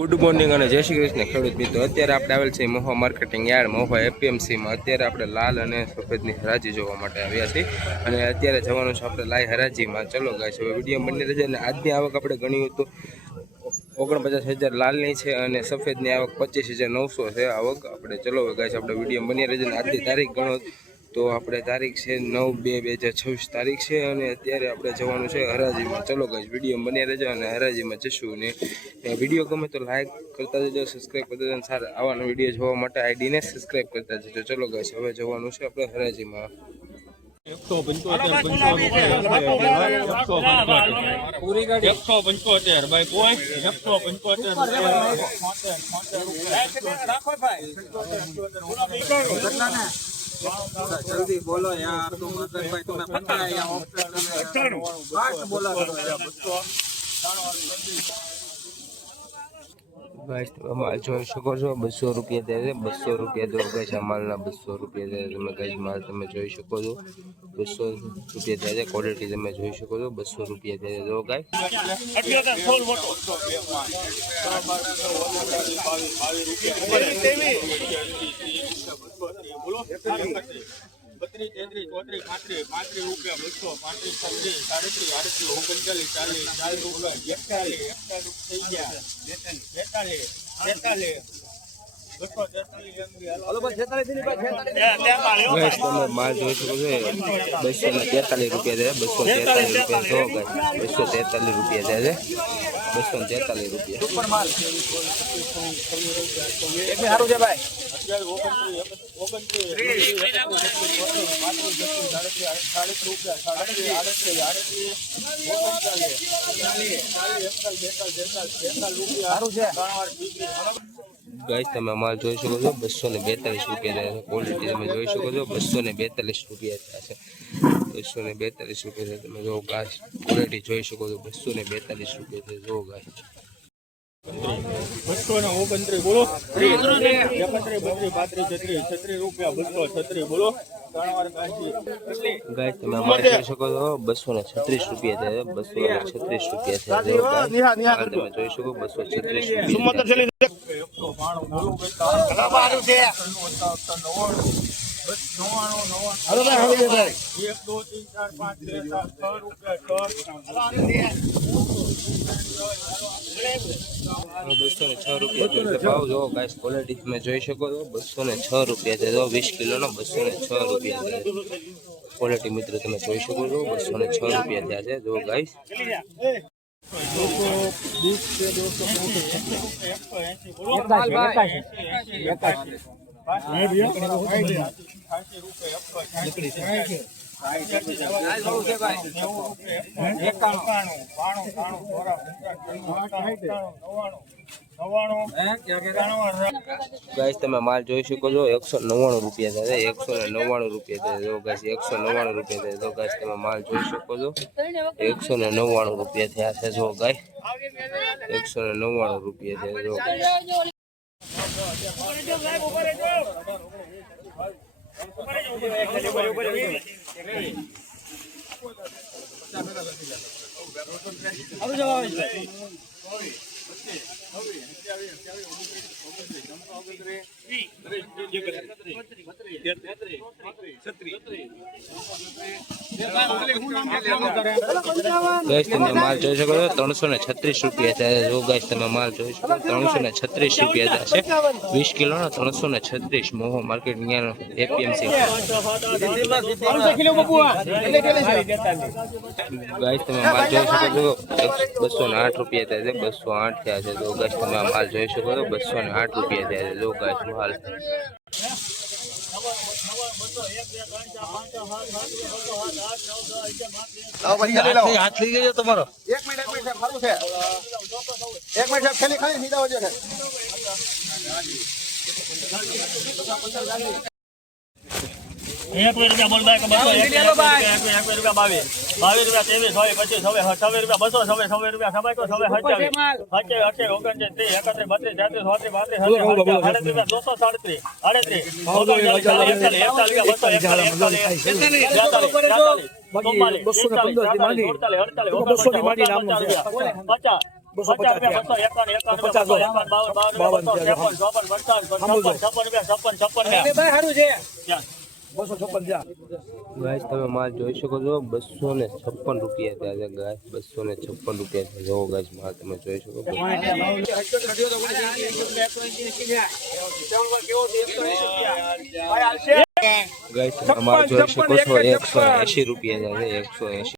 Good morning અને જય શ્રી કૃષ્ણ ખેડૂત મિત્રો। અત્યારે આપણે આવેલ છે મહુવા માર્કેટિંગ યાર્ડ મહુવા એપીએમસીમાં। અત્યારે આપણે લાલ અને સફેદની હરાજી જોવા માટે આવ્યા છીએ અને અત્યારે જવાનું છે આપણે લાઈ હરાજીમાં। ચલો ગાઈસ, હવે વિડીયો બની રહેશે અને આજની આવક આપણે ગણી તો 49,000 લાલની છે અને સફેદની આવક 25,900 છે આવક આપણે। ચલો ગાઈસ, આપણે વિડીયો બની રહેશે અને આજની તારીખ ગણો તો આપણે તારીખ છે 9/2/2026 તારીખ છે અને અત્યારે આપણે જવાનું છે હરાજીમાં। ચલો ગાઈસ, વિડીયો બની રહેજો અને હરાજીમાં જશું ને વિડીયો ગમે તો લાઈક કરતા જજો, સબસ્ક્રાઈબ કરતા જજો। સારા આવાના વિડીયો જોવા માટે આઈડીને સબસ્ક્રાઈબ કરતા જજો। ચલો ગાઈસ, હવે જવાનું છે આપણે હરાજીમાં। પૂરી ગાડી 175 ભાઈ, કોઈ 175 जल्दी बोलो यार, तुम भाई तुम्हें पता है यहाँ बोला गाइस, माल જોઈ શકો છો 200 રૂપિયા દે છે। 200 રૂપિયા દો ગાઈસ, આ માલના 200 રૂપિયા દે તમે ગાઈસ। માલ તમે જોઈ શકો છો 200 રૂપિયા દે છે। ક્વોલિટી તમે જોઈ શકો છો 200 રૂપિયા દે છે ગાઈસ। बोलो 32, 33, 34, 35, 35 रुपया 200, 35, 36, 37, 38, 39, 40, તમે માલ જોઈ શકો છો 243 રૂપિયા દે, 243 રૂપિયા જો ગાઈસ, 243 રૂપિયા દે છે, 243 રૂપિયા सुपर माल एक में हारू છે ભાઈ 39 ગાઈસ, તમે માલ જોઈ શકો છો 242 રૂપિયા છે। ક્વોલિટી તમે જોઈ શકો છો 242 રૂપિયા છે, 242 રૂપિયા છે। તમે જો ગાઈસ, ક્વોલિટી જોઈ શકો છો 242 રૂપિયા છે જો ગાઈસ। 229 બોલો 31, 32, 33, 36 રૂપિયા 236 બોલો। ગાઈસ, તમે માલ જોઈ શકો છો 236 રૂપિયા છે, 236 રૂપિયા છે જો ગાઈસ। તમે જોઈ શકો 236 રૂપિયા। हेलो भाई, हेलो भाई 1 2 3 4 5 6 7 रुपया 206 રૂપિયા ભાવ જો ગાઈસ। ક્વોલિટી તમે જોઈ શકો છો 206 રૂપિયા છે જો 20 કિલોનો 206 રૂપિયા છે ક્વોલિટી મિત્રો તમે જોઈ શકો છો 206 રૂપિયા થયા છે જો ગાઈસ। ગાઈસ, તમે માલ જોઈ શકો છો 199 રૂપિયા છે, 199 રૂપિયા છે જો ગાઈસ, 199 રૂપિયા છે જો ગાઈસ। તમે માલ જોઈ શકો છો 199 રૂપિયા થયા છે જો ગાઈસ, 199 રૂપિયા છે જો ગાઈસ। ગાઈસ, તમે માલ જોઈ શકો છો 336 રૂપિયા થાય જો ગાઈસ। તમે માલ જોઈ શકો 336 રૂપિયા થશે 20 કિલોનો 336 મહુવા માર્કેટ એપીએમસી ગાઈસ। તમે માલ જોઈ શકો છો 208 રૂપિયા થાય છે, 208 થયા છે જો ગાઈસ। તમે માલ જોઈ શકો છો 208 રૂપિયા થયા છે જો ગાઈસ માલ। हाथ ली गई तुम्हारा 1 मिनट खरू है 1 मिनट खेली खाई सीधा हो जाए। ₹1 बोल भाई ₹1 ₹22 ₹22 23 26 27 ₹25 200 ₹100 સબાઈ તો 27 28 29 30 31 32 33 34 35 36 50 રૂપિયા 251 51 52 ગાઈસ તમે માલ જોઈ શકો છો 256 રૂપિયા થયા છે ગાઈસ 256 રૂપિયા છે જો ગાઈસ માલ તમે જોઈ શકો છો ગાઈસ તમે માલ જોઈ શકો છો 180 રૂપિયા છે 180